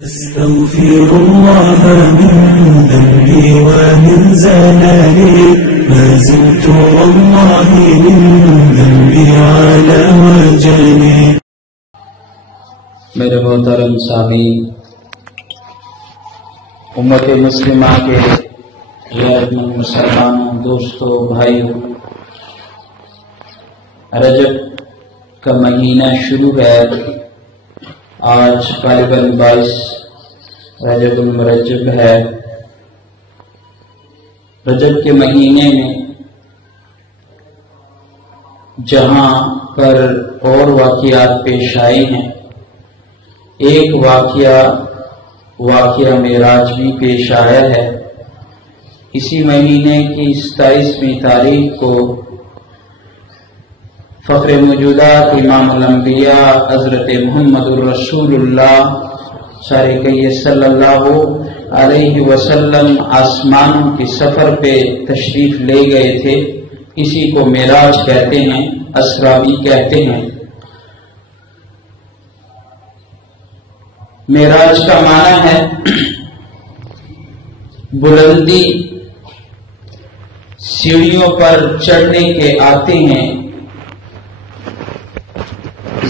أستغفر الله من ذنبي ومن زلالي ما زلت والله من ذنبي على وجلي. میرے محترم سامعین، امت مسلمہ کے غیر مسلمانوں، دوستوں، بھائیوں، رجب کا مہینہ شروع ہے۔ آج غالباً 22 رجب المرجب ہے۔ رجب کے مہینے میں جہاں پر اور واقعات پیش آئے ہیں، ایک واقعہ معراج بھی پیش آیا ہے۔ اسی مہینے کی 27ویں تاریخ کو فخر موجودات امام الانبیاء حضرت محمد الرسول اللہ صلی اللہ علیہ وسلم آسمانوں کے سفر پہ تشریف لے گئے تھے۔ اسی کو معراج کہتے ہیں، اسرا بھی کہتے ہیں۔ معراج کا معنی ہے بلندی، سیڑھیوں پر چڑھنے کے آتے ہیں۔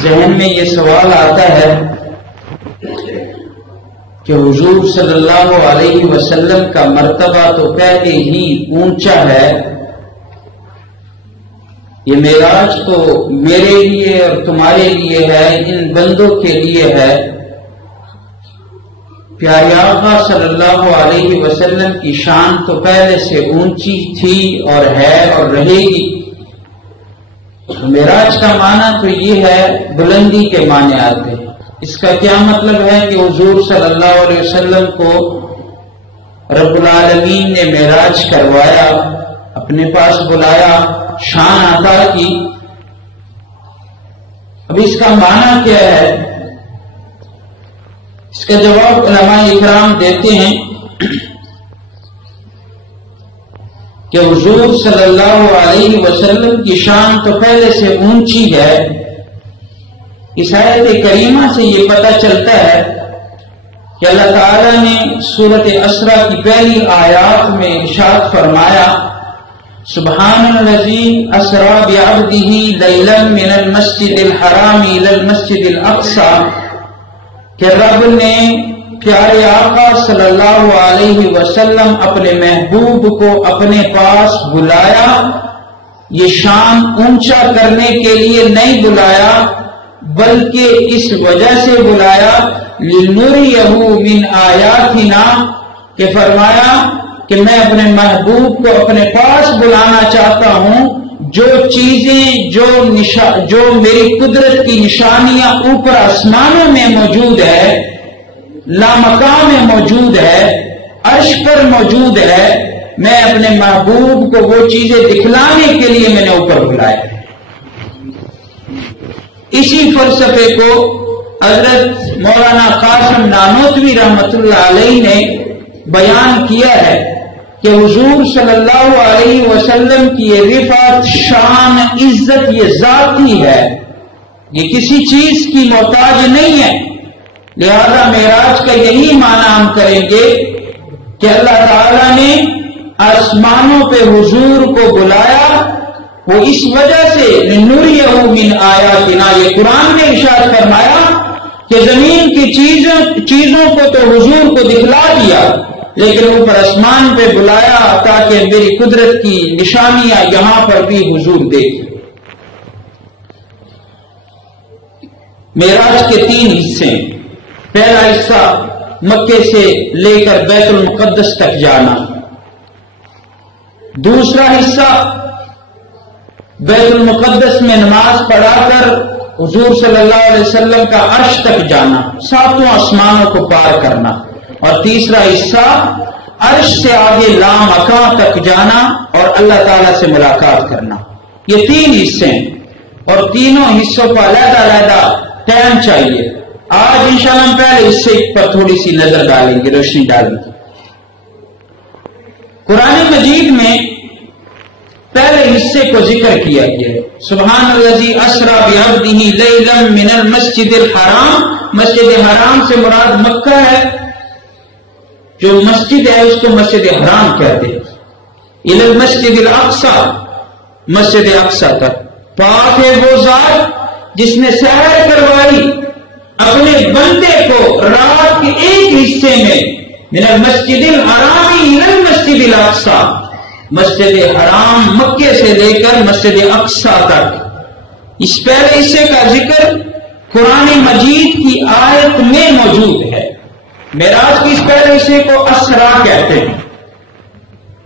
ذہن میں یہ سوال آتا ہے کہ حضور صلی اللہ علیہ وسلم کا مرتبہ تو پہلے ہی اونچا ہے، یہ معراج تو میرے لیے اور تمہارے لیے ہے، ان بندوں کے لیے ہے۔ پیارے آقا صلی اللہ علیہ وسلم کی شان تو پہلے سے اونچی تھی اور ہے اور رہے گی۔ معراج کا معنی تو یہ ہے، بلندی کے معنی آتے ہیں۔ اس کا کیا مطلب ہے کہ حضور صلی اللہ علیہ وسلم کو رب العالمین نے معراج کروایا، اپنے پاس بلایا، شان عطا کی۔ اب اس کا معنی کیا ہے؟ اس کا جواب علماء اکرام دیتے ہیں کہ حضور صلی اللہ علیہ وسلم کی شان تو پہلے سے اونچی ہے۔ اس آیت کریمہ سے یہ پتہ چلتا ہے کہ اللہ تعالی نے سورۃ اسرا کی پہلی آیات میں ارشاد فرمایا، سبحان الذی اسری بعبدہ لیلا من المسجد الحرام الی المسجد الاقصی، کہ رب نے پیارے آقا صلی اللہ علیہ وسلم اپنے محبوب کو اپنے پاس بلایا۔ یہ شان اونچا کرنے کے لیے نہیں بلایا، بلکہ اس وجہ سے بلایا لِنُرِيَهُ مِنْ آیَاتِنَا، کہ فرمایا کہ میں اپنے محبوب کو اپنے پاس بلانا چاہتا ہوں۔ جو چیزیں جو میری قدرت کی نشانیاں اوپر آسمانوں میں موجود ہے، لامکان میں موجود ہے، عرش پر موجود ہے، میں اپنے محبوب کو وہ چیزیں دکھلانے کے لیے میں نے اوپر بلایا۔ اسی فلسفے کو حضرت مولانا قاسم نانوتوی رحمت اللہ علیہ نے بیان کیا ہے کہ حضور صلی اللہ علیہ وسلم کی یہ رفعت، شان، عزت یہ ذاتی ہے، یہ کسی چیز کی محتاج نہیں ہے۔ لہذا معراج کا یہی معنی ہم کریں گے کہ اللہ تعالیٰ نے آسمانوں پہ حضور کو بلایا، وہ اس وجہ سے لِنُرِيَهُ مِنْ آیَاتِنَا، یہ قرآن میں ارشاد فرمایا کہ زمین کی چیزوں کو تو حضور کو دکھلا دیا، لیکن اوپر آسمان پہ بلایا تاکہ میری قدرت کی نشانیاں یہاں پر بھی حضور دیکھیں۔ معراج کے 3 حصے، پہلا حصہ مکے سے لے کر بیت المقدس تک جانا، دوسرا حصہ بیت المقدس میں نماز پڑھا کر حضور صلی اللہ علیہ وسلم کا عرش تک جانا، 7 آسمانوں کو پار کرنا، اور تیسرا حصہ عرش سے آگے لامکان تک جانا اور اللہ تعالیٰ سے ملاقات کرنا۔ یہ 3 حصے ہیں اور تینوں حصوں کو علیحدہ علیحدہ ٹائم چاہیے۔ آج انشاءاللہ ہم پہلے حصے پر تھوڑی سی نظر ڈالیں گے، روشنی ڈالیں گے۔ قرآن مجید میں پہلے حصے کو ذکر کیا گیا ہے، سبحان الذی اسری بعبدہ لیلا من المسجد الحرام مسجد حرام سے مراد مکہ ہے، جو مسجد ہے اس کو مسجد حرام کہتے ہیں۔ الی المسجد الاقصی، مسجد اقصی تک۔ پاک ہے وہ ذات جس نے سیر کروائی اپنے بندے کو رات کے ایک حصے میں، من المسجد الحرام الی المسجد الاقصی، مسجد حرام مکے سے لے کر مسجد اقصی تک۔ اس پہلے حصے کا ذکر قرآن مجید کی آیت میں موجود ہے۔ معراج کے اس پہلے حصے کو اسرا کہتے ہیں،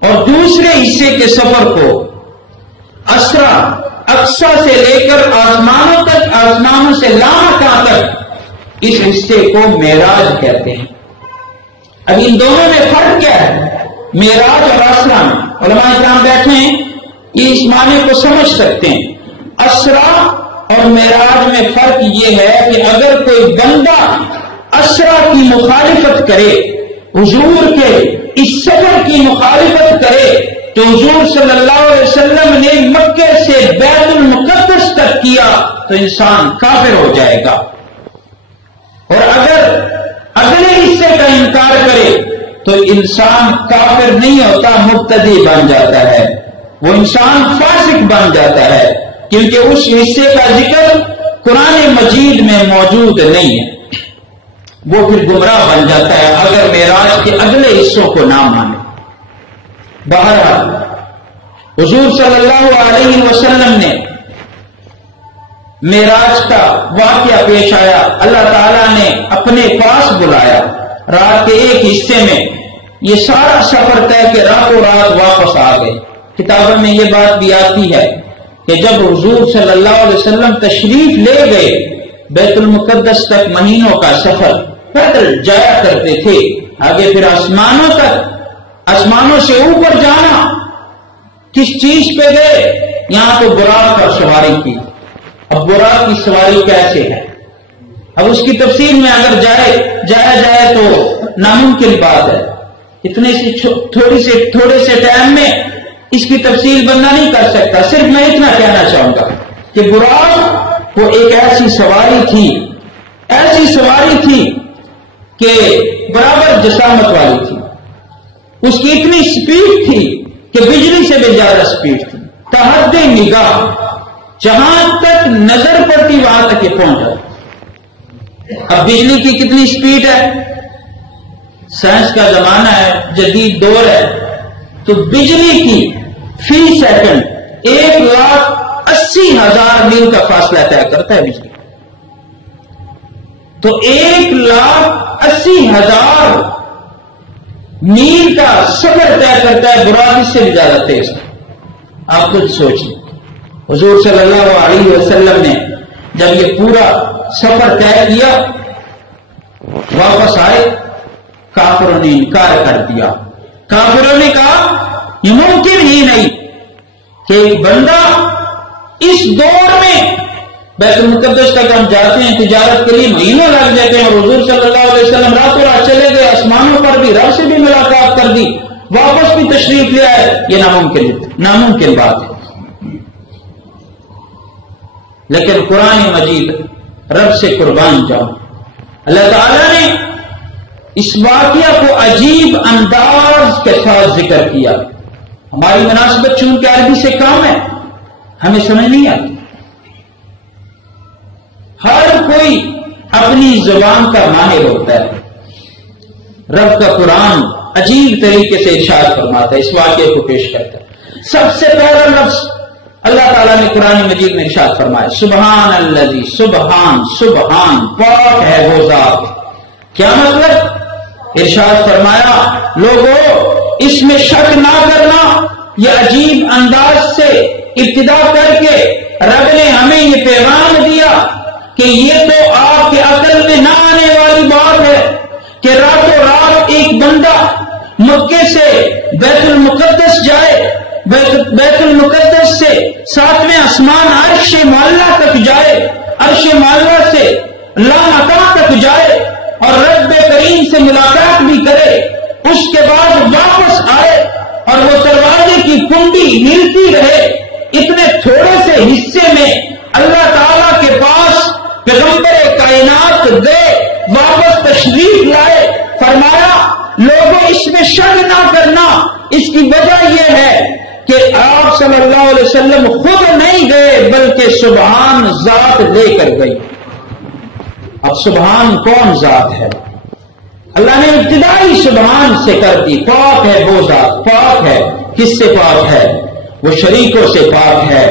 اور دوسرے حصے کے سفر کو اسرا، اقصی سے لے کر آسمانوں تک، آسمانوں سے لامکان تک، اس حصے کو معراج کہتے ہیں۔ اب ان دونوں میں فرق کیا ہے، معراج اور اسرا میں؟ علماء کرام بیٹھے ہیں، یہ اس معنی کو سمجھ سکتے ہیں۔ اسرا اور معراج میں فرق یہ ہے کہ اگر کوئی بندہ اسرا کی مخالفت کرے، حضور کے اس سفر کی مخالفت کرے، تو حضور صلی اللہ علیہ وسلم نے مکے سے بیت المقدس تک کیا تو انسان کافر ہو جائے گا، اور اگر اگلے حصے کا انکار کرے تو انسان کافر نہیں ہوتا، مبتدی بن جاتا ہے، وہ انسان فاسق بن جاتا ہے، کیونکہ اس حصے کا ذکر قرآن مجید میں موجود نہیں ہے، وہ پھر گمراہ بن جاتا ہے اگر معراج کے اگلے حصوں کو نہ مانے۔ بہرحال حضور صلی اللہ علیہ وسلم نے معراج کا واقعہ پیش آیا، اللہ تعالیٰ نے اپنے پاس بلایا رات کے ایک حصے میں، یہ سارا سفر طے کہ راتوں رات واپس آ گئے۔ کتابوں میں یہ بات بھی آتی ہے کہ جب حضور صلی اللہ علیہ وسلم تشریف لے گئے بیت المقدس تک، مہینوں کا سفر پیدل جایا کرتے تھے، آگے پھر آسمانوں تک، آسمانوں سے اوپر جانا، کس چیز پہ گئے؟ یہاں تو براق پر سواری کی۔ اب براق کی سواری کیسے ہے؟ اب اس کی تفصیل میں اگر جایا جائے تو ناممکن بات ہے، اتنے تھوڑے سے ٹائم میں اس کی تفصیل بندہ نہیں کر سکتا۔ صرف میں اتنا کہنا چاہوں گا کہ براق وہ ایک ایسی سواری تھی کہ برابر جسامت والی تھی، اس کی اتنی سپیڈ تھی کہ بجلی سے بھی زیادہ سپیڈ تھی، تحد نگاہ، جہاں تک نظر پڑتی وہاں تک یہ پہنچ جاتا۔ اب بجلی کی کتنی سپیڈ ہے؟ سائنس کا زمانہ ہے، جدید دور ہے، تو بجلی کی فی سیکنڈ 1,80,000 میل کا فاصلہ طے کرتا ہے بجلی، تو 1,80,000 میل کا سفر طے کرتا ہے براق، اس سے بھی زیادہ تیز ہے۔ آپ خود سوچیں، حضور صلی اللہ علیہ وسلم نے جب یہ پورا سفر طے کیا، واپس آئے، کافروں نے انکار کر دیا۔ کافروں نے کہا یہ ممکن ہی نہیں کہ ایک بندہ اس دور میں، بیت المقدس تک ہم جاتے ہیں تجارت کے لیے، مہینوں لگ جاتے ہیں، اور حضور صلی اللہ علیہ وسلم راتوں رات چلے گئے، آسمانوں پر بھی، رب سے بھی ملاقات کر دی، واپس بھی تشریف لے آئے، یہ ناممکن بات ہے۔ لیکن قرآن مجید، رب سے قربان جاؤ، اللہ تعالیٰ نے اس واقعہ کو عجیب انداز کے ساتھ ذکر کیا۔ ہماری مناسبت چونکہ عربی سے کام ہے، ہمیں سمجھ نہیں آتی، ہر کوئی اپنی زبان کا ماہر ہوتا ہے۔ رب کا قرآن عجیب طریقے سے ارشاد فرماتا ہے، اس واقعے کو پیش کرتا ہے۔ سب سے پہلا لفظ اللہ تعالیٰ نے قرآن مجید میں ارشاد فرمایا، سبحان الذی، سبحان پاک ہے وہ ذات۔ کیا مطلب؟ ارشاد فرمایا لوگوں اس میں شک نہ کرنا، یہ عجیب انداز سے ابتدا کر کے رب نے ہمیں یہ پیغام دیا کہ یہ تو آپ کے عقل میں نہ آنے والی بات ہے کہ راتوں رات ایک بندہ مکے سے بیت المقدس جائے، بیت المقدس سے 7ویں آسمان عرش معلیٰ تک جائے، عرش معلیٰ سے لامکان تک جائے اور رب کریم سے ملاقات بھی کرے، اس کے بعد واپس آئے اور وہ دروازے کی کنڈی ہلتی رہے۔ اتنے تھوڑے سے حصے میں اللہ تعالیٰ کے پاس پیغمبر کائنات گئے کہ آپ صلی اللہ علیہ وسلم خود نہیں گئے بلکہ سبحان ذات لے کر گئی. اب سبحان کون ذات ہے؟ اللہ نے ابتدائی سبحان سے کر دی. پاک ہے وہ ذات. پاک ہے کس سے پاک ہے؟ وہ شریکوں سے پاک ہے،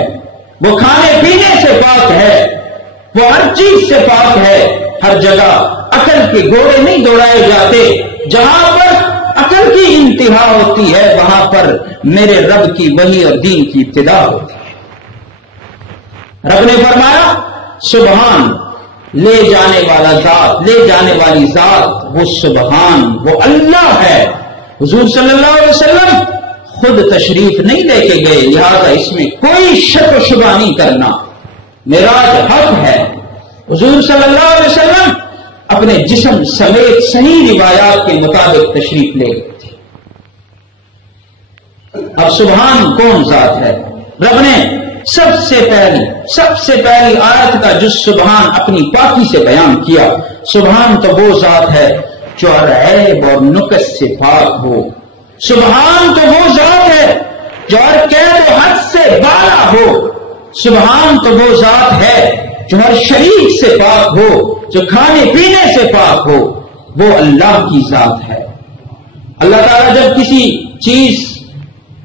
وہ کھانے پینے سے پاک ہے، وہ ہر چیز سے پاک ہے. ہر جگہ عقل کے گھوڑے نہیں دوڑائے جاتے. جہاں پر عقل کی انتہا ہوتی ہے وہاں پر میرے رب کی وحی اور دین کی ابتدا ہوتی ہے. رب نے فرمایا سبحان، لے جانے والا ذات، لے جانے والی ذات وہ سبحان، وہ اللہ ہے. حضور صلی اللہ علیہ وسلم خود تشریف نہیں لے کے گئے، لہذا اس میں کوئی شک و شبہ نہیں کرنا. معراج حق ہے. حضور صلی اللہ علیہ وسلم اپنے جسم سمیت صحیح روایات کے مطابق تشریف لے گئے تھے. اب سبحان کون ذات ہے؟ رب نے سب سے پہلی آیت کا جز سبحان اپنی پاکی سے بیان کیا. سبحان تو وہ ذات ہے جو ہر عیب اور نقص سے پاک ہو. سبحان تو وہ ذات ہے جو ہر قید و حد سے بالا ہو. سبحان تو وہ ذات ہے جو ہر شریک سے پاک ہو، جو کھانے پینے سے پاک ہو. وہ اللہ کی ذات ہے. اللہ تعالیٰ جب کسی چیز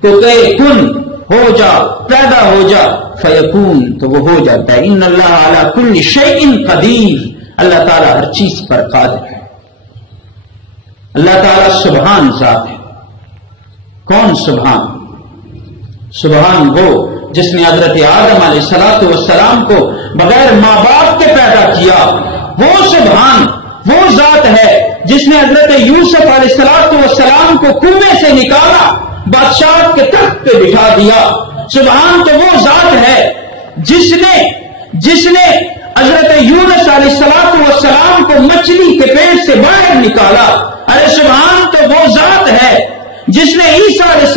کو کہے کن ہو جا، پیدا ہو جا، فیکون تو وہ ہو جاتا ہے. ان اللہ علی کل شیء قدیر. اللہ تعالیٰ ہر چیز پر قادر ہے. اللہ تعالیٰ سبحان ذات ہے. کون سبحان؟ سبحان وہ جس نے حضرت آدم علیہ السلام کو بغیر ماں باپ کے پیدا کیا. وہ سبحان وہ ذات ہے جس نے حضرت یوسف علیہ السلام کو کنویں سے نکالا، بادشاہ کے تخت پہ بٹھا دیا. سبحان تو وہ ذات ہے جس نے حضرت یونس علیہ السلام کو مچھلی کے پیٹ سے باہر نکالا. ارے سبحان تو وہ ذات ہے جس نے عیسیٰ علیہ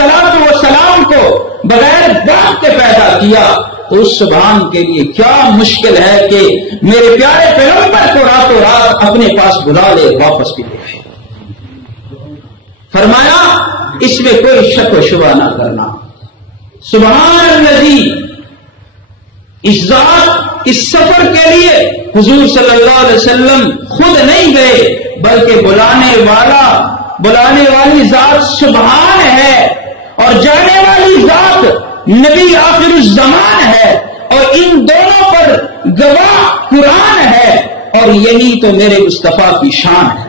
السلام کو بغیر باپ کے پیدا کیا. تو اس سبحان کے لیے کیا مشکل ہے کہ میرے پیارے پیغمبر کو راتوں رات اپنے پاس بلا لے، واپس بھی لے. فرمایا اس میں کوئی شک و شبہ نہ کرنا. سبحان الذی، اس ذات اس سفر کے لیے حضور صلی اللہ علیہ وسلم خود نہیں گئے بلکہ بلانے والی ذات سبحان ہے، اور جانے والی ذات نبی آخر الزمان ہے، اور ان دونوں پر گواہ قرآن ہے. اور یہی تو میرے مصطفیٰ کی شان ہے.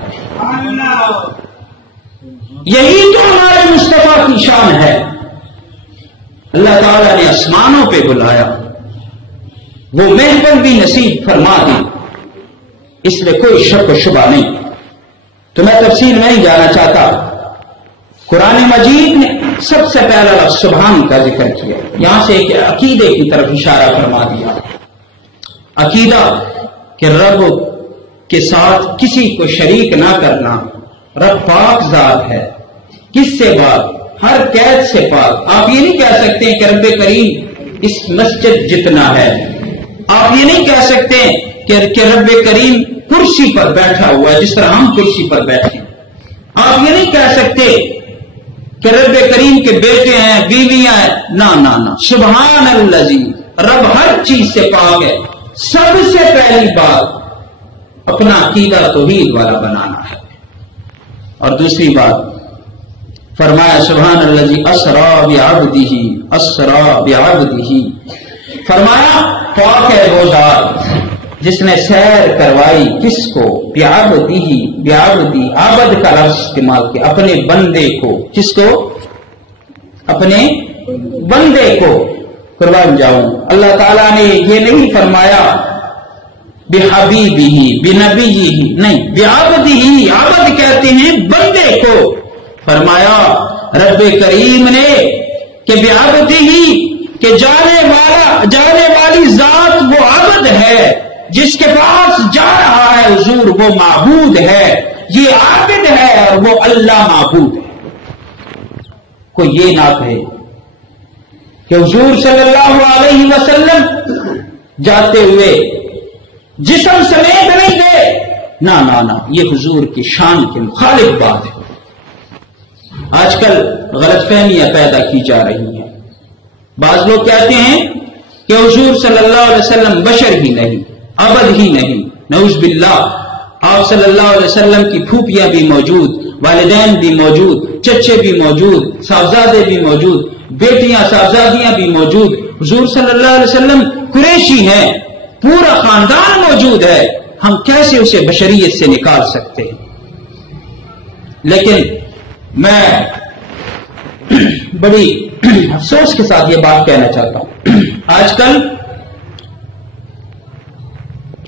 یہی تو ہمارے مصطفیٰ کی شان ہے. اللہ تعالیٰ نے آسمانوں پہ بلایا، وہ محفل بھی نصیب فرما دی. اس میں کوئی شک و شبہ نہیں. تو میں تفصیل میں نہیں جانا چاہتا. قرآن مجید نے سب سے پہلا لفظ سبحان کا ذکر کیا. یہاں سے ایک عقیدے کی طرف اشارہ فرما دیا. عقیدہ کہ رب کے ساتھ کسی کو شریک نہ کرنا. رب پاک ذات ہے. کس سے پاک؟ ہر قید سے پاک. آپ یہ نہیں کہہ سکتے کہ رب کریم اس مسجد جتنا ہے. آپ یہ نہیں کہہ سکتے کہ رب کریم کرسی پر بیٹھا ہوا ہے جس طرح ہم کرسی پر بیٹھے. آپ یہ نہیں کہہ سکتے کہ رب کریم کے بیٹے ہیں، بیویاں ہیں. نہ. سبحان الذی، رب ہر چیز سے پاک ہے. سب سے پہلی بات اپنا عقیدہ توحید والا بنانا ہے. اور دوسری بات فرمایا سبحان الذی اسرا بعبدہ. فرمایا پاک ہے وہ ذات جس نے سیر کروائی کس کو؟ بعبدہ. عبد کا لفظ استعمال کیا، اپنے بندے کو. کس کو؟ اپنے بندے کو قربان جاؤں. اللہ تعالیٰ نے یہ نہیں فرمایا بحبیبہ بنبیہ، نہیں، بعبدہ. عبد کہتے ہیں بندے کو. فرمایا رب کریم نے کہ بعبدہ، کہ جانے والی ذات وہ عبد ہے. جس کے پاس جا رہا ہے حضور وہ معبود ہے. یہ عابد ہے اور وہ اللہ معبود ہے. کوئی یہ نہ کہے کہ حضور صلی اللہ علیہ وسلم جاتے ہوئے جسم سمیت نہیں گئے. نہ، یہ حضور کی شان کے مخالف بات ہے. آج کل غلط فہمیاں پیدا کی جا رہی ہیں. بعض لوگ کہتے ہیں کہ حضور صلی اللہ علیہ وسلم بشر ہی نہیں، ابد ہی نہیں، نعوذ باللہ۔ آپ صلی اللہ علیہ وسلم کی پھوپھیاں بھی موجود، والدین بھی موجود، چچے بھی موجود، صاحبزادے بھی موجود، بیٹیاں صاحبزادیاں بھی موجود۔ حضور صلی اللہ علیہ وسلم قریشی ہیں، پورا خاندان موجود ہے، ہم کیسے اسے بشریت سے نکال سکتے ہیں؟ لیکن میں بڑی افسوس کے ساتھ یہ بات کہنا چاہتا ہوں، آج کل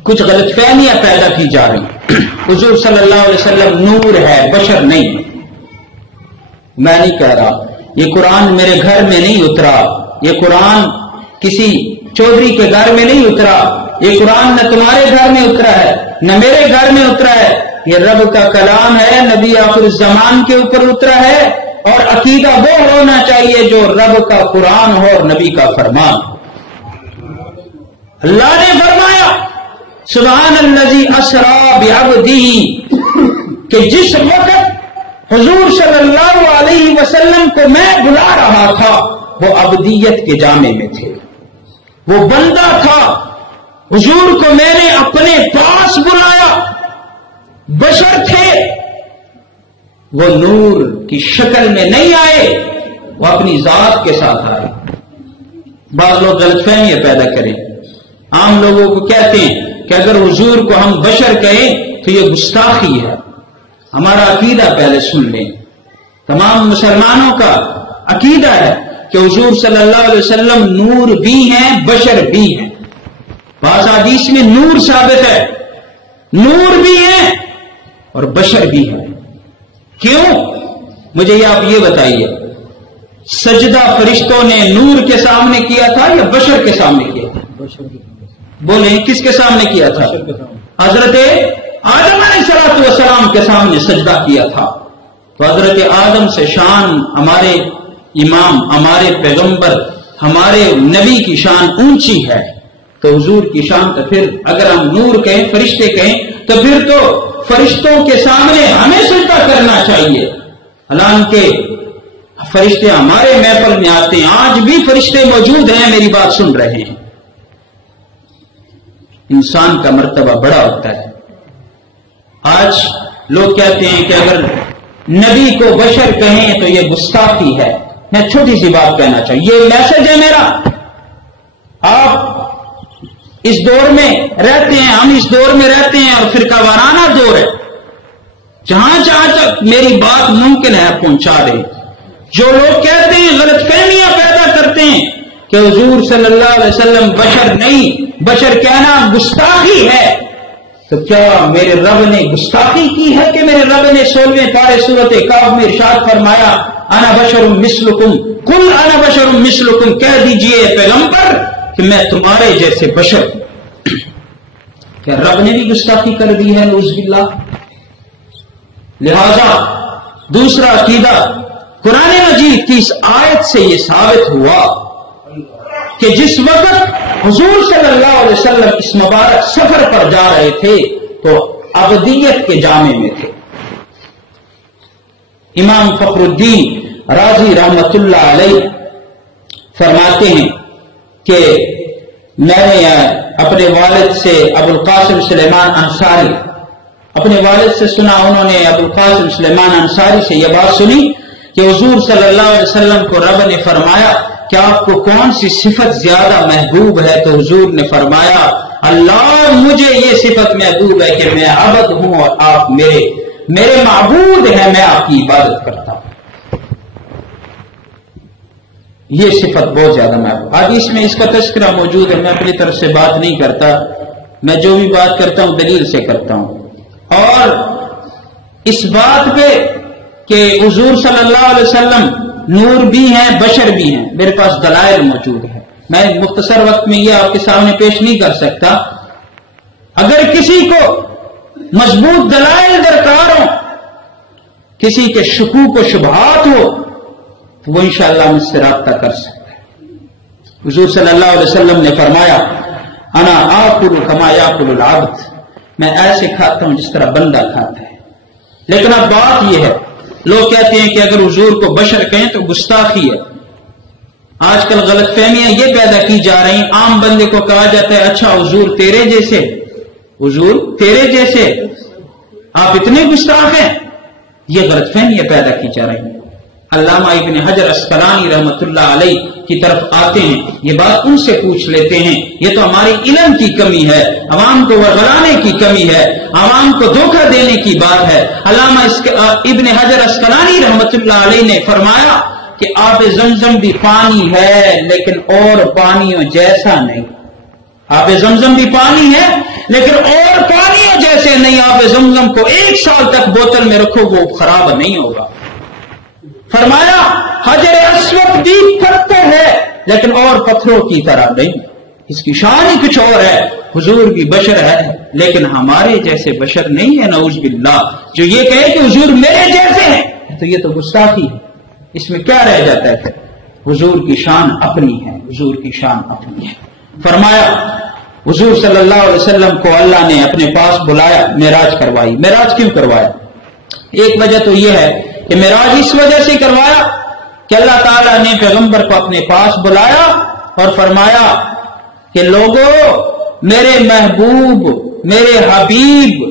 کچھ غلط فہمیاں پیدا کی جا رہی ہیں۔ حضور صلی اللہ علیہ وسلم نور ہے، بشر نہیں۔ میں نہیں کہہ رہا، یہ قرآن میرے گھر میں نہیں اترا، یہ قرآن کسی چودھری کے گھر میں نہیں اترا، یہ قرآن نہ تمہارے گھر میں اترا ہے نہ میرے گھر میں اترا ہے، یہ رب کا کلام ہے، نبی آخر الزمان کے اوپر اترا ہے، اور عقیدہ وہ ہونا چاہیے جو رب کا قرآن ہو اور نبی کا فرمان۔ اللہ نے فرمایا سبحان الذی اسری بعبدہ، کہ جس وقت حضور صلی اللہ علیہ وسلم کو میں بلا رہا تھا وہ عبدیت کے جامے میں تھے، وہ بندہ تھا، حضور کو میں نے اپنے پاس بلایا، بشر تھے، وہ نور کی شکل میں نہیں آئے، وہ اپنی ذات کے ساتھ آئے۔ بعض لوگ غلط فہمیاں پیدا کریں، عام لوگوں کو کہتے ہیں کہ اگر حضور کو ہم بشر کہیں تو یہ گستاخی ہے۔ ہمارا عقیدہ پہلے سن لیں، تمام مسلمانوں کا عقیدہ ہے کہ حضور صلی اللہ علیہ وسلم نور بھی ہیں، بشر بھی ہیں۔ بعض حدیث میں نور ثابت ہے، نور بھی ہیں اور بشر بھی ہیں۔ کیوں؟ مجھے یہ آپ یہ بتائیے، سجدہ فرشتوں نے نور کے سامنے کیا تھا یا بشر کے سامنے کیا تھا؟ بولیں کس کے سامنے کیا تھا؟ حضرت آدم علیہ السلام کے سامنے سجدہ کیا تھا۔ تو حضرت آدم سے شان ہمارے امام، ہمارے پیغمبر، ہمارے نبی کی شان اونچی ہے، تو حضور کی شان تو پھر اگر ہم نور کہیں، فرشتے کہیں، تو پھر تو فرشتوں کے سامنے ہمیں سجدہ کرنا چاہیے۔ حالانکہ فرشتے ہمارے محفل میں آتے ہیں، آج بھی فرشتے موجود ہیں، میری بات سن رہے ہیں۔ انسان کا مرتبہ بڑا ہوتا ہے۔ آج لوگ کہتے ہیں کہ اگر نبی کو بشر کہیں تو یہ گستاخی ہے۔ میں چھوٹی سی بات کہنا چاہیے، یہ میسج ہے میرا۔ آپ اس دور میں رہتے ہیں، ہم اس دور میں رہتے ہیں، اور فرقہ وارانہ دور ہے، جہاں تک میری بات ممکن ہے پہنچا رہے۔ جو لوگ کہتے ہیں، غلط فہمیاں پیدا کرتے ہیں کہ حضور صلی اللہ علیہ وسلم بشر نہیں، بشر کہنا گستاخی ہے، تو کیا میرے رب نے گستاخی کی ہے کہ میرے رب نے 16ویں پارے سورۃ کہف میں ارشاد فرمایا انا بشر مثلکم، قل انا بشر مثلکم، کہہ دیجئے پیغمبر کہ میں تمہارے جیسے بشر ہوں۔ کیا رب نے بھی گستاخی کر دی ہے؟ نعوذ باللہ۔ لہذا دوسرا عقیدہ، قرآن مجید کی اس آیت سے یہ ثابت ہوا کہ جس وقت حضور صلی اللہ علیہ وسلم اس مبارک سفر پر جا رہے تھے تو عبدیت کے جامے میں تھے۔ امام فخر الدین رازی رحمت اللہ علیہ فرماتے ہیں کہ میں نے اپنے والد سے ابو القاسم سلیمان انصاری، اپنے والد سے سنا، انہوں نے ابو القاسم سلیمان انصاری سے یہ بات سنی کہ حضور صلی اللہ علیہ وسلم کو رب نے فرمایا کہ آپ کو کون سی صفت زیادہ محبوب ہے؟ تو حضور نے فرمایا اللہ مجھے یہ صفت محبوب ہے کہ میں عبد ہوں اور آپ میرے معبود ہیں، میں آپ کی عبادت کرتا ہوں۔ یہ صفت بہت زیادہ محبوب۔ حدیث میں اس کا تذکرہ موجود ہے، میں اپنی طرف سے بات نہیں کرتا، میں جو بھی بات کرتا ہوں دلیل سے کرتا ہوں۔ اور اس بات پہ کہ حضور صلی اللہ علیہ وسلم نور بھی ہیں، بشر بھی ہیں، میرے پاس دلائل موجود ہیں، میں مختصر وقت میں یہ آپ کے سامنے پیش نہیں کر سکتا۔ اگر کسی کو مضبوط دلائل درکار ہو، کسی کے شکوک و شبہات ہو، تو وہ انشاءاللہ مجھ سے رابطہ کر سکتا ہے۔ حضور صلی اللہ علیہ وسلم نے فرمایا انا آکل کما یاکل العبد، میں ایسے کھاتا ہوں جس طرح بندہ کھاتا ہے۔ لیکن اب بات یہ ہے، لوگ کہتے ہیں کہ اگر حضور کو بشر کہیں تو گستاخی ہے۔ آج کل غلط فہمیاں یہ پیدا کی جا رہی، عام بندے کو کہا جاتا ہے اچھا حضور تیرے جیسے، حضور تیرے جیسے، آپ اتنے گستاخ ہیں، یہ غلط فہمیاں پیدا کی جا رہی ہیں۔ علامہ ابن حجر اسقلانی رحمۃ اللہ علیہ کی طرف آتے ہیں، یہ بات ان سے پوچھ لیتے ہیں، یہ تو ہماری علم کی کمی ہے، عوام کو ورغلانے کی کمی ہے، عوام کو دھوکہ دینے کی بات ہے۔ علامہ ابن حجر اسقلانی رحمۃ اللہ علیہ نے فرمایا کہ آب زمزم بھی پانی ہے لیکن اور پانیوں جیسا نہیں، آب زمزم بھی پانی ہے لیکن اور پانیوں جیسے نہیں، آب زمزم کو 1 سال تک بوتل میں رکھو وہ خراب نہیں ہوگا۔ فرمایا حجر اسود بھی پتھر ہے لیکن اور پتھروں کی طرح نہیں، اس کی شان ہی کچھ اور ہے۔ حضور بھی بشر ہے لیکن ہمارے جیسے بشر نہیں ہے، نعوذ باللہ۔ جو یہ کہے کہ حضور میرے جیسے ہیں تو یہ تو گستاخی ہے، اس میں کیا رہ جاتا ہے پھر؟ حضور کی شان اپنی ہے، حضور کی شان اپنی ہے۔ فرمایا حضور صلی اللہ علیہ وسلم کو اللہ نے اپنے پاس بلایا، معراج کروائی۔ معراج کیوں کروایا؟ ایک وجہ تو یہ ہے کہ معراج اس وجہ سے کروایا کہ اللہ تعالیٰ نے پیغمبر کو اپنے پاس بلایا اور فرمایا کہ لوگوں، میرے محبوب، میرے حبیب،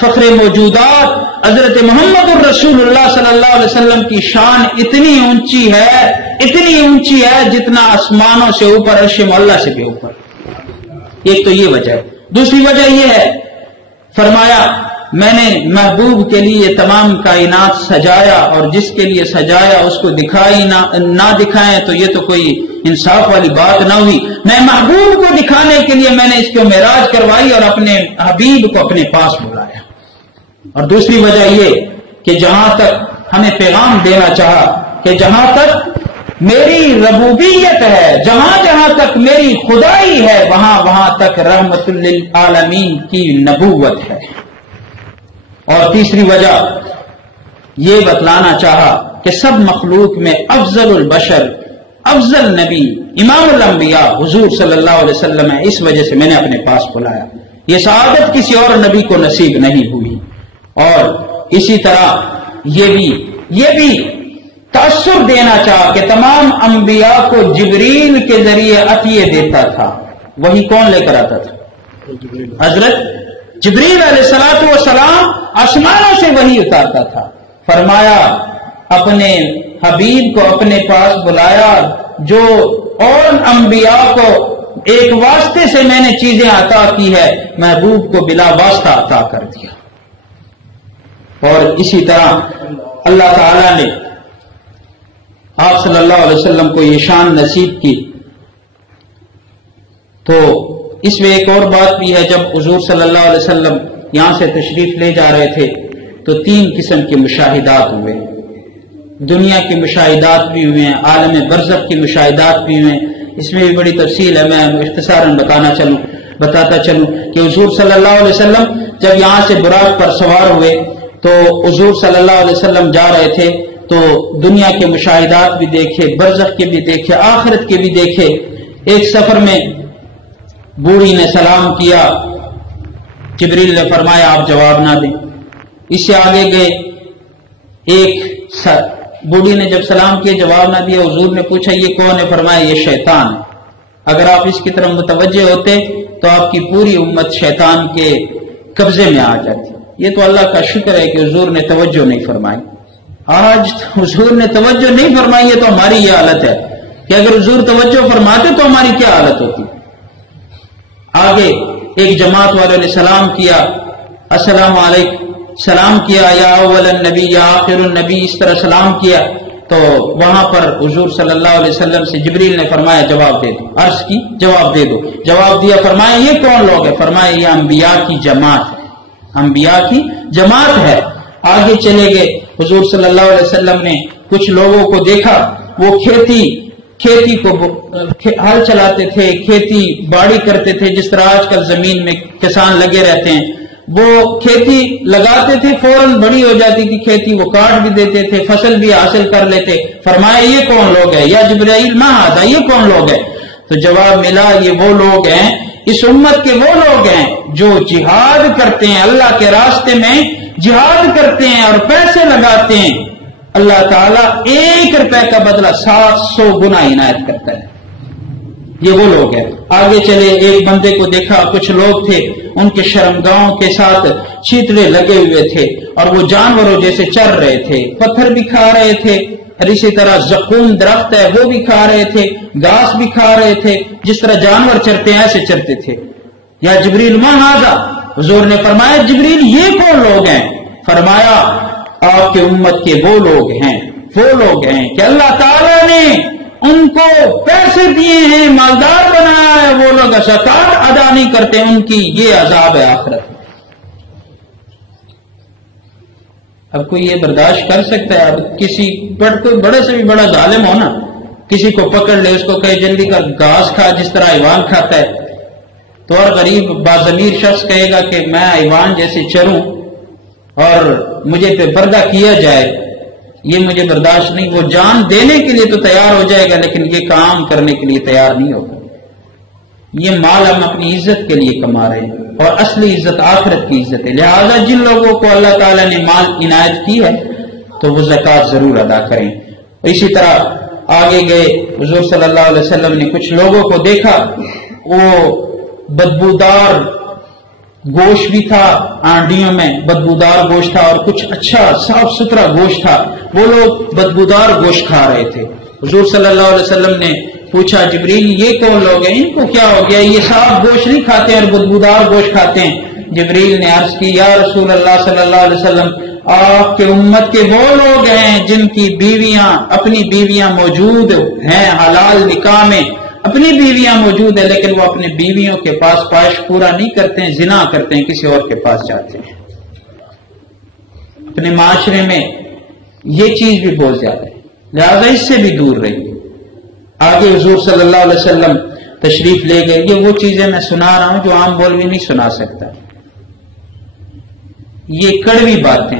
فخر موجودات حضرت محمد الرسول اللہ صلی اللہ علیہ وسلم کی شان اتنی اونچی ہے، اتنی اونچی ہے جتنا آسمانوں سے اوپر، عرش معلیٰ سے بھی اوپر۔ ایک تو یہ وجہ ہے۔ دوسری وجہ یہ ہے، فرمایا میں نے محبوب کے لیے تمام کائنات سجایا اور جس کے لیے سجایا اس کو دکھائی نہ دکھائیں تو یہ تو کوئی انصاف والی بات نہ ہوئی۔ میں محبوب کو دکھانے کے لیے میں نے اس کو معراج کروائی اور اپنے حبیب کو اپنے پاس بلایا۔ اور دوسری وجہ یہ کہ جہاں تک ہمیں پیغام دینا چاہا کہ جہاں تک میری ربوبیت ہے، جہاں جہاں تک میری خدائی ہے، وہاں وہاں تک رحمت للعالمین کی نبوت ہے۔ اور تیسری وجہ یہ بتلانا چاہا کہ سب مخلوق میں افضل البشر، افضل نبی، امام الانبیاء حضور صلی اللہ علیہ وسلم ہے، اس وجہ سے میں نے اپنے پاس بلایا۔ یہ سعادت کسی اور نبی کو نصیب نہیں ہوئی۔ اور اسی طرح یہ بھی تأثر دینا چاہا کہ تمام انبیاء کو جبریل کے ذریعے عطیے دیتا تھا۔ وہی کون لے کر آتا تھا؟ حضرت جبریل علیہ الصلوۃ والسلام آسمانوں سے وحی اتارتا تھا۔ فرمایا اپنے حبیب کو اپنے پاس بلایا، جو اور انبیاء کو ایک واسطے سے میں نے چیزیں عطا کی ہے، محبوب کو بلا واسطہ عطا کر دیا۔ اور اسی طرح اللہ تعالی نے آپ صلی اللہ علیہ وسلم کو یہ شان نصیب کی۔ تو اس میں ایک اور بات بھی ہے، جب حضور صلی اللہ علیہ وسلم یہاں سے تشریف لے جا رہے تھے تو 3 قسم کے مشاہدات ہوئے، دنیا کے مشاہدات بھی ہوئے ہیں، عالم برزخ کے مشاہدات بھی ہوئے ہیں۔ اس میں بھی بڑی تفصیل ہے، میں اختصاراً بتاتا چلوں کہ حضور صلی اللہ علیہ وسلم جب یہاں سے براق پر سوار ہوئے تو حضور صلی اللہ علیہ وسلم جا رہے تھے تو دنیا کے مشاہدات بھی دیکھے، برزخ کے بھی دیکھے، آخرت کے بھی دیکھے۔ ایک سفر میں بوڑھی نے سلام کیا، جبریل نے فرمایا آپ جواب نہ دیں۔ اس سے آگے گئے، ایک بوڑھی نے جب سلام کیا جواب نہ دیا، حضور نے پوچھا یہ کون ہے؟ فرمایا یہ شیطان ہے، اگر آپ اس کی طرف متوجہ ہوتے تو آپ کی پوری امت شیطان کے قبضے میں آ جاتی۔ یہ تو اللہ کا شکر ہے کہ حضور نے توجہ نہیں فرمائی۔ آج حضور نے توجہ نہیں فرمائی ہے تو ہماری یہ حالت ہے کہ اگر حضور توجہ فرماتے تو ہماری کیا حالت ہوتی۔ آگے ایک جماعت والوں نے سلام کیا، السلام علیکم، سلام کیا، یا اول النبی یا آخر النبی، اس طرح سلام کیا۔ تو وہاں پر حضور صلی اللہ علیہ وسلم سے جبریل نے فرمایا جواب دے دو، عرض کی جواب دے دو۔ جواب دیا، فرمایا یہ کون لوگ ہیں؟ فرمایا یہ انبیاء کی جماعت ہے، انبیاء کی جماعت ہے۔ آگے چلے گئے، حضور صلی اللہ علیہ وسلم نے کچھ لوگوں کو دیکھا، وہ کھیتی کو ہل چلاتے تھے، کھیتی باڑی کرتے تھے، جس طرح آج کل زمین میں کسان لگے رہتے ہیں۔ وہ کھیتی لگاتے تھے، فوراً بڑی ہو جاتی تھی کھیتی، وہ کاٹ بھی دیتے تھے، فصل بھی حاصل کر لیتے۔ فرمایا یہ کون لوگ ہیں؟ یا جبرائیل ما ھذا، یہ کون لوگ ہیں؟ تو جواب ملا یہ وہ لوگ ہیں، اس امت کے وہ لوگ ہیں جو جہاد کرتے ہیں، اللہ کے راستے میں جہاد کرتے ہیں اور پیسے لگاتے ہیں اللہ تعالیٰ 1 روپے کا بدلہ 700 گنا عنایت کرتا ہے. یہ وہ لوگ ہیں. آگے چلے، ایک بندے کو دیکھا، کچھ لوگ تھے ان کے شرمگاہوں کے ساتھ چیتڑے لگے ہوئے تھے اور وہ جانوروں جیسے چر رہے تھے، پتھر بھی کھا رہے تھے، اور اسی طرح زقوم درخت ہے وہ بھی کھا رہے تھے، گھاس بھی کھا رہے تھے، جس طرح جانور چرتے ہیں ایسے چرتے تھے. یا جبریل ما ھذا، حضور نے فرمایا جبریل یہ کون لوگ ہیں؟ فرمایا آپ کے امت کے وہ لوگ ہیں کہ اللہ تعالیٰ نے ان کو پیسے دیے ہیں، مالدار بنایا ہے، وہ لوگ زکات ادا نہیں کرتے، ان کی یہ عذاب ہے آخرت. اب کوئی یہ برداشت کر سکتا ہے؟ اب کسی بڑے سے بھی بڑا ظالم ہو نا، کسی کو پکڑ لے، اس کو کہے جلدی کا گھاس کھا جس طرح حیوان کھاتا ہے، تو اور غریب باضمیر شخص کہے گا کہ میں حیوان جیسے چروں اور مجھے پہ پردہ کیا جائے، یہ مجھے برداشت نہیں. وہ جان دینے کے لیے تو تیار ہو جائے گا لیکن یہ کام کرنے کے لیے تیار نہیں ہوگا. یہ مال ہم اپنی عزت کے لیے کما رہے ہیں اور اصلی عزت آخرت کی عزت ہے. لہذا جن لوگوں کو اللہ تعالیٰ نے مال عنایت کی ہے تو وہ زکوٰۃ ضرور ادا کریں. اسی طرح آگے گئے، حضور صلی اللہ علیہ وسلم نے کچھ لوگوں کو دیکھا، وہ بدبودار گوشت بھی تھا، آنڈیوں میں بدبودار گوشت تھا اور کچھ اچھا صاف ستھرا گوشت تھا، وہ لوگ بدبودار گوشت کھا رہے تھے. حضور صلی اللہ علیہ وسلم نے پوچھا جبریل یہ کون لوگ ہیں، ان کو کیا ہو گیا، یہ صاف گوشت نہیں کھاتے اور بدبودار گوشت کھاتے ہیں؟ جبریل نے عرض کی یا رسول اللہ صلی اللہ علیہ وسلم، آپ کے امت کے وہ لوگ ہیں جن کی بیویاں، اپنی بیویاں موجود ہیں، حلال نکاح میں اپنی بیویاں موجود ہیں، لیکن وہ اپنے بیویوں کے پاس خواہش پورا نہیں کرتے ہیں، زنا کرتے ہیں، کسی اور کے پاس جاتے ہیں. اپنے معاشرے میں یہ چیز بھی بہت زیادہ ہے، لہذا اس سے بھی دور رہیے. آگے حضور صلی اللہ علیہ وسلم تشریف لے گئے. یہ وہ چیزیں میں سنا رہا ہوں جو عام مولوی نہیں سنا سکتا. یہ کڑوی باتیں،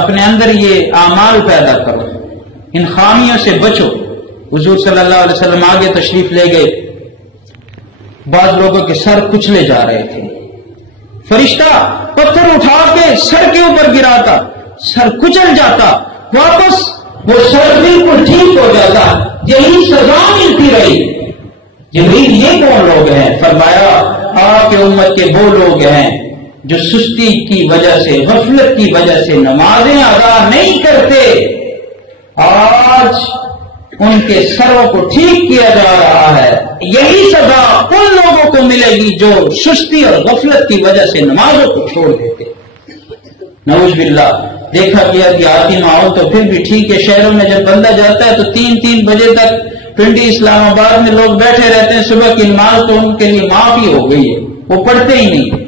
اپنے اندر یہ اعمال پیدا کرو، ان خامیوں سے بچو. حضور صلی اللہ علیہ وسلم آگے تشریف لے گئے. بعض لوگوں کے سر کچلے جا رہے تھے، فرشتہ پتھر اٹھا کے سر کے اوپر گراتا، سر کچل جاتا، واپس وہ سر بالکل ٹھیک ہو جاتا. یہی سزا ملتی رہی. جبریل یہ کون لوگ ہیں؟ فرمایا آپ کے امت کے وہ لوگ ہیں جو سستی کی وجہ سے، غفلت کی وجہ سے نمازیں ادا نہیں کرتے. آج ان کے سروں کو ٹھیک کیا جا رہا ہے. یہی سزا ان لوگوں کو ملے گی جو سستی اور غفلت کی وجہ سے نمازوں کو چھوڑ دیتے. نعوذ باللہ. دیکھا گیا کہ آتی ماحول تو پھر بھی ٹھیک ہے، شہروں میں جب بندہ جاتا ہے تو 3 بجے تک پنڈی اسلام آباد میں لوگ بیٹھے رہتے ہیں. صبح کی نماز تو ان کے لیے معاف ہی ہو گئی ہے، وہ پڑھتے ہی نہیں.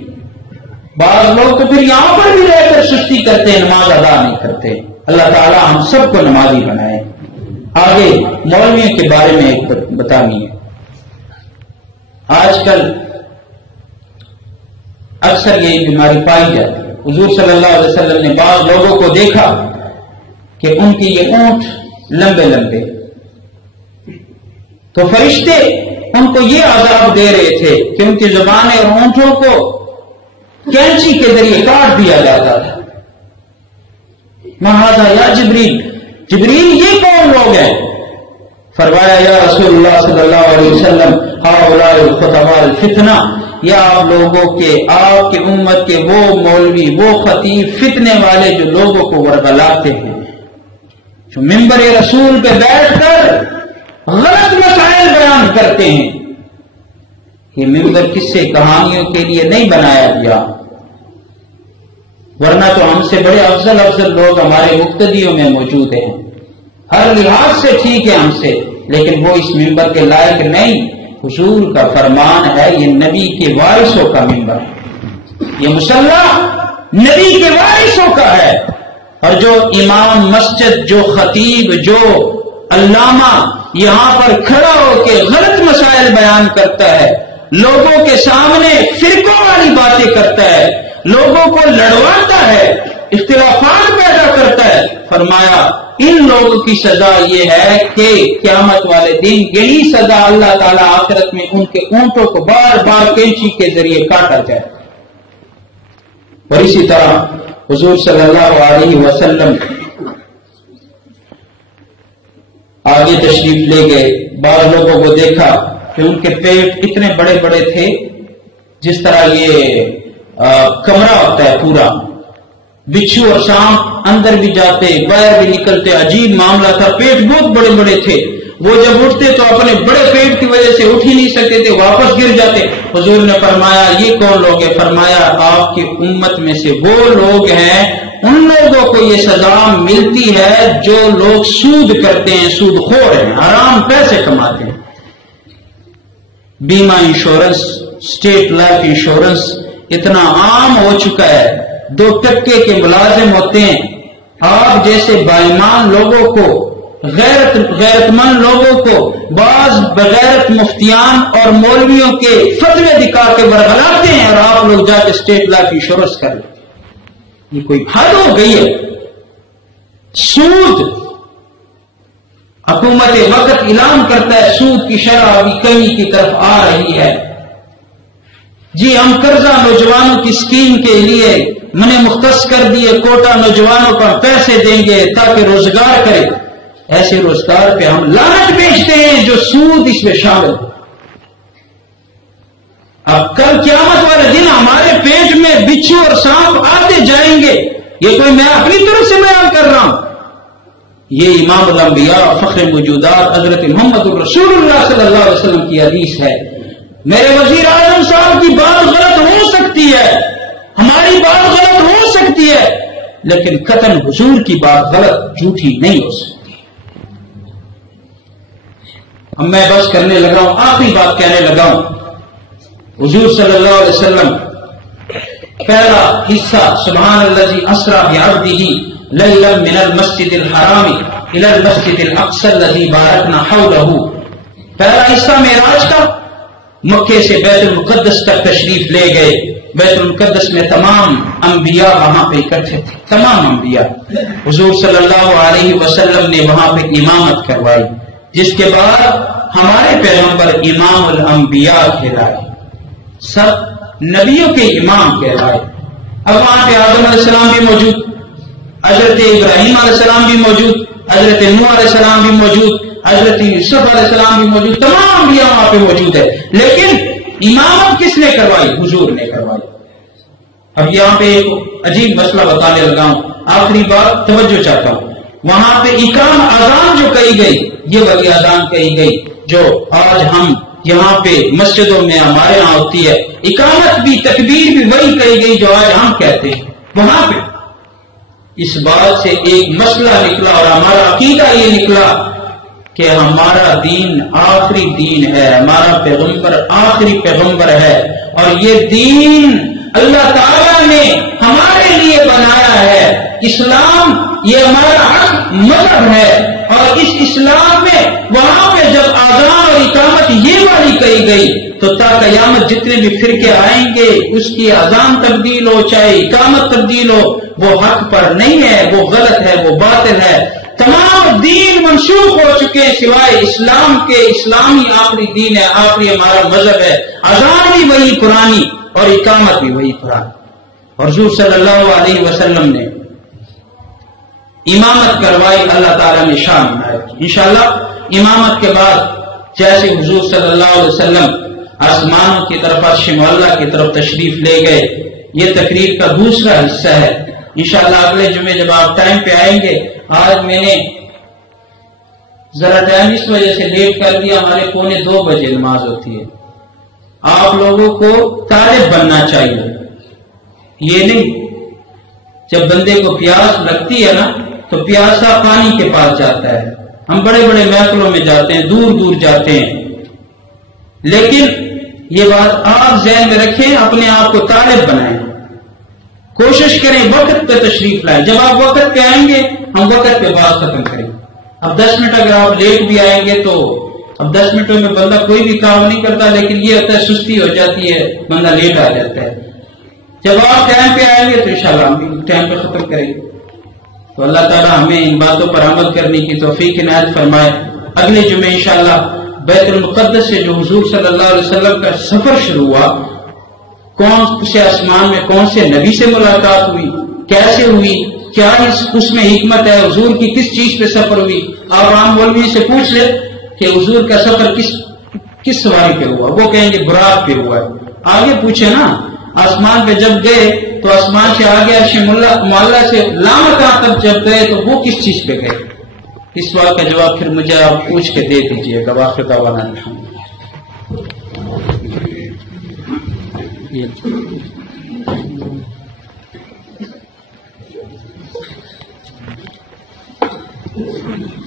بعض لوگ تو پھر یہاں پر بھی رہ کر سستی کرتے ہیں، نماز ادا نہیں کرتے. اللہ تعالی ہم سب کو نمازی بنائے. آگے مولویوں کے بارے میں ایک بتانی ہے. آج کل اکثر یہ بیماری پائی جاتی ہے. حضور صلی اللہ علیہ وسلم نے بعض لوگوں کو دیکھا کہ ان کی یہ اونٹ لمبے لمبے، تو فرشتے ان کو یہ عذاب دے رہے تھے کہ ان کی زبانیں اور اونٹوں کو کینچی کے ذریعے کاٹ دیا جاتا تھا. مہذا یا جبریل، جبریل یہ کون لوگ ہیں؟ فرمایا یا رسول اللہ صلی اللہ علیہ وسلم ہؤلاء الخطباء الفتنہ، یا آپ لوگوں کے، آپ کے امت کے وہ مولوی، وہ خطیب فتنے والے جو لوگوں کو ورغلاتے ہیں، جو منبر رسول پہ بیٹھ کر غلط مسائل بیان کرتے ہیں. یہ منبر کس سے کہانیوں کے لیے نہیں بنایا گیا، ورنہ تو ہم سے بڑے افضل لوگ ہمارے مقتدیوں میں موجود ہیں، ہر لحاظ سے ٹھیک ہے ہم سے، لیکن وہ اس منبر کے لائق نہیں. حضور کا فرمان ہے یہ نبی کے وارثوں کا منبر ہے، یہ مصلی نبی کے وارثوں کا ہے. اور جو امام مسجد، جو خطیب، جو علامہ یہاں پر کھڑا ہو کے غلط مسائل بیان کرتا ہے، لوگوں کے سامنے فرقوں والی باتیں کرتا ہے، لوگوں کو لڑواتا ہے، اختلافات پیدا کرتا ہے، فرمایا ان لوگوں کی سزا یہ ہے کہ قیامت والے دن یہی سزا اللہ تعالیٰ آخرت میں ان کے اونٹوں کو بار بار کینچی کے ذریعے کاٹا جائے. اور اسی طرح حضور صلی اللہ علیہ وسلم لے گئے. بعض لوگوں کو دیکھا کہ ان کے پیٹ اتنے بڑے بڑے تھے جس طرح یہ کمرہ ہوتا ہے پورا. بچھو اور سانپ اندر بھی جاتے باہر بھی نکلتے. عجیب معاملہ تھا. پیٹ بہت بڑے بڑے تھے. وہ جب اٹھتے تو اپنے بڑے پیٹ کی وجہ سے اٹھ ہی نہیں سکتے تھے, واپس گر جاتے. حضور نے فرمایا یہ کون لوگ ہیں؟ فرمایا آپ کی امت میں سے وہ لوگ ہیں, ان لوگوں کو یہ سزا ملتی ہے جو لوگ سود کرتے ہیں, سود خور ہیں, حرام پیسے کماتے ہیں. بیمہ انشورنس, اسٹیٹ لائف انشورنس اتنا عام ہو چکا ہے. 2% کے ملازم ہوتے ہیں. آپ جیسے بائیمان لوگوں کو, غیرت مند لوگوں کو بعض بغیرت مفتیان اور مولویوں کے فتوے دکھا کے برگلاتے ہیں, اور آپ لوگ جا کے اسٹیٹ لائف انشورنس کر لیں. یہ کوئی حد ہو گئی ہے. سود, حکومت وقت اعلان کرتا ہے سود کی شرح ابھی کمی کی طرف آ رہی ہے. جی ہم قرضہ نوجوانوں کی اسکیم کے لیے میں نے مختص کر دیے, کوٹا نوجوانوں پر پیسے دیں گے تاکہ روزگار کرے. ایسے روزگار پہ ہم لعنت بیچتے ہیں جو سود اس میں شامل ہے. اب کل قیامت والے دن ہمارے پیٹ میں بچھو اور سانپ آتے جائیں گے. یہ کوئی میں اپنی طرف سے بیان کر رہا ہوں, یہ امام الانبیاء فخر موجودات حضرت محمد رسول اللہ صلی اللہ علیہ وسلم کی حدیث ہے. میرے وزیر اعظم صاحب کی بات غلط ہو سکتی ہے, ہماری بات غلط ہو سکتی ہے, لیکن قطعاً حضور کی بات غلط جھوٹی نہیں ہو سکتی. اب میں بس کرنے لگا ہوں, آخری بات کہنے لگا ہوں. حضور صلی اللہ علیہ وسلم پہلا حصہ سبحان الذی اسری بعبدہ لیلا من المسجد الحرام الى المسجد الاقصى الذی بارکنا حولہ, پہلا حصہ معراج کا, مکے سے بیت المقدس تک تشریف لے گئے. بیت المقدس میں تمام انبیاء وہاں پہ اکٹھے تھے, تمام انبیاء. حضور صلی اللہ علیہ وسلم نے وہاں پہ امامت کروائی, جس کے بعد ہمارے پیغمبر امام الانبیاء کہلائے, سب نبیوں کے امام کہلائے. اب وہاں پہ آدم علیہ السلام بھی موجود, حضرت ابراہیم علیہ السلام بھی موجود, حضرت نوح علیہ السلام بھی موجود, حضرت یوسف علیہ السلام بھی موجود, تمام انبیاء وہاں پہ موجود ہے. لیکن امامت کس نے کروائی؟ حضور نے کروائی. اب یہاں پہ ایک عجیب مسئلہ بتانے لگا ہوں, آخری بات توجہ چاہتا ہوں. وہاں پہ اقام اذان جو کہی گئی, یہ والی اذان کہی گئی جو آج ہم یہاں پہ مسجدوں میں ہمارے یہاں ہوتی ہے. اقامت بھی تکبیر بھی وہی کہی گئی جو آج ہم کہتے ہیں. وہاں پہ اس بات سے ایک مسئلہ نکلا, اور ہمارا عقیدہ یہ نکلا کہ ہمارا دین آخری دین ہے, ہمارا پیغمبر آخری پیغمبر ہے, اور یہ دین اللہ تعالیٰ نے ہمارے لیے بنایا ہے. اسلام یہ ہمارا حق مذہب ہے, اور اس اسلام میں وہاں پہ جب آذان اور اقامت یہ والی کہی گئی تو تا قیامت جتنے بھی فرقے آئیں گے اس کی آذان تبدیل ہو چاہے اقامت تبدیل ہو, وہ حق پر نہیں ہے, وہ غلط ہے, وہ باطل ہے. تمام دین منسوخ ہو چکے ہیں سوائے اسلام کے. اسلامی آخری دین ہے, آخری ہمارا مذہب ہے. اذان بھی وہی قرآنی اور اقامت بھی وہی قرآن. اور حضور صلی اللہ علیہ وسلم نے امامت کروائی, اللہ تعالیٰ نے شان بنائی. انشاءاللہ امامت کے بعد جیسے حضور صلی اللہ علیہ وسلم آسمانوں کی طرف عرش معلیٰ کی طرف تشریف لے گئے, یہ تقریب کا دوسرا حصہ ہے. انشاءاللہ اگلے جمعے جب آپ ٹائم پہ آئیں گے, آج میں نے ذرا ٹائم اس وجہ سے لیٹ کر دیا, ہمارے 1:45 بجے نماز ہوتی ہے. آپ لوگوں کو طالب بننا چاہیے, یہ نہیں جب بندے کو پیاس لگتی ہے نا تو پیاسا پانی کے پاس جاتا ہے. ہم بڑے بڑے محفلوں میں جاتے ہیں, دور دور جاتے ہیں, لیکن یہ بات آپ ذہن میں رکھیں, اپنے آپ کو طالب بنائیں, کوشش کریں وقت پہ تشریف لائیں. جب آپ وقت پہ آئیں گے ہم وقت پہ بات ختم کریں. اب 10 منٹ اگر آپ لیٹ بھی آئیں گے تو اب 10 منٹوں میں بندہ کوئی بھی کام نہیں کرتا, لیکن یہ ہوتا ہے سستی ہو جاتی ہے, بندہ لیٹ آ جاتا ہے. جب آپ ٹائم پہ آئیں گے تو انشاءاللہ ہم بھی ٹائم پہ ختم کریں گے. تو اللہ تعالیٰ ہمیں ان باتوں پر عمل کرنے کی توفیق عنایت فرمائے. اگلے جمعے انشاءاللہ بیت المقدس سے جو حضور صلی اللہ علیہ وسلم کا سفر شروع ہوا, کون سے آسمان میں کون سے نبی سے ملاقات ہوئی, کیسے ہوئی, کیا اس میں حکمت ہے, حضور کی کس چیز پہ سفر ہوئی. آپ عام مولوی سے پوچھ لیں کہ حضور کا سفر کس سواری پہ ہوا؟ وہ کہیں گے براق پہ ہوا ہے۔ آگے پوچھے نا، آسمان پہ جب گئے تو آسمان سے آگے عرش معلیٰ سے لامکاں تک جب گئے تو وہ کس چیز پہ گئے؟ اس سوال کا جواب پھر مجھے آپ پوچھ کے دے دیجیے گا۔ واخر دعوانا الحمدللہ۔